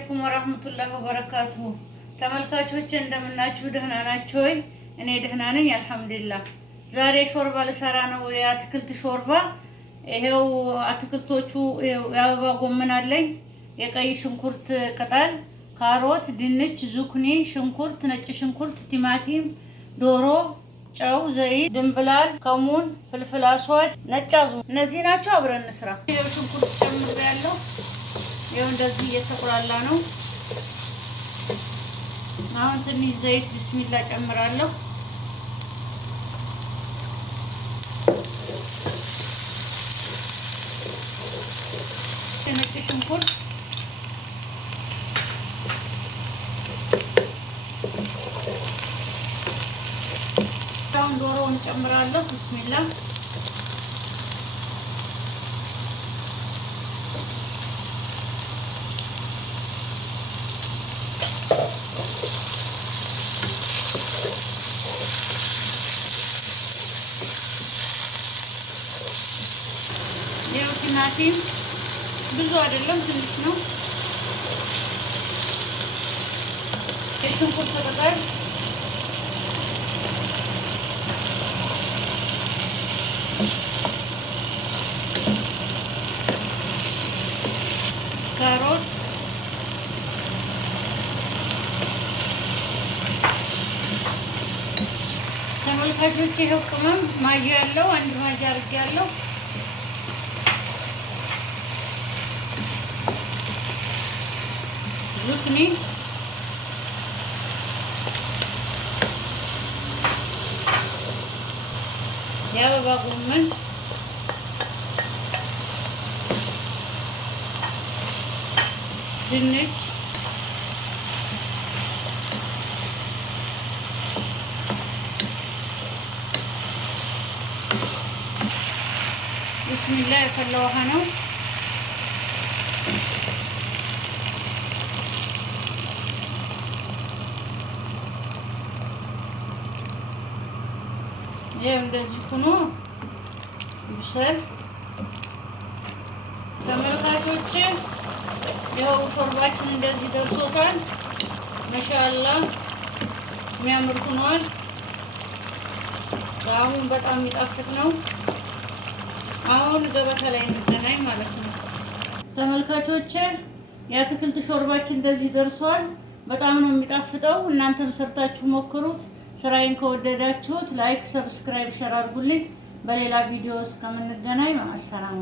አለይኩም ወራህመቱላሂ ወበረካቱሁ። ተመልካቾች እንደምናችሁ ደህና ናችሁ ወይ? እኔ ደህና ነኝ አልሐምዱሊላህ። ዛሬ ሾርባ ልሰራ ነው፣ የአትክልት ሾርባ። ይሄው አትክልቶቹ የአበባ ጎመን አለኝ፣ የቀይ ሽንኩርት ቅጠል፣ ካሮት፣ ድንች፣ ዙኩኒ፣ ሽንኩርት፣ ነጭ ሽንኩርት፣ ቲማቲም፣ ዶሮ፣ ጨው፣ ዘይት፣ ድንብላል፣ ከሙን፣ ፍልፍል አስዋድ፣ ነጭ አዝሙድ፣ እነዚህ ናቸው። አብረን እንስራ። ይሄው ሽንኩርት ጨምሬያለሁ። ይሄው እንደዚህ እየተቆላላ ነው። አሁን ትንሽ ዘይት ቢስሚላ ጨምራለሁ። ነጭ ሽንኩርት፣ አሁን ዶሮውን ጨምራለሁ። ቢስሚላ ቲማቲም ብዙ አይደለም፣ ትንሽ ነው። የሽንኩርት ቅጠል፣ ካሮት፣ ተመልካቾች ይኸው ቅመም ማጂ ያለው አንድ ማጂ አድርጌያለሁ። ዙኩኒ፣ የአበባ ጎመን፣ ድንች፣ ቢስሚላ የፈላ ውሃ ነው። ይሄ እንደዚህ ሆኖ ይብሰል። ተመልካቾች ይኸው ሾርባችን እንደዚህ ደርሶታል። ማሻአላህ የሚያምር ሆኗል። አሁን በጣም የሚጣፍጥ ነው። አሁን ገበታ ላይ እንገናኝ ማለት ነው። ተመልካቾች የአትክልት ሾርባችን እንደዚህ ደርሷል። በጣም ነው የሚጣፍጠው። እናንተም ሰርታችሁ ሞክሩት። ስራዬን ከወደዳችሁት ላይክ፣ ሰብስክራይብ፣ ሸር አድርጉልኝ። በሌላ ቪዲዮ እስከምንገናኝ ማሰላማ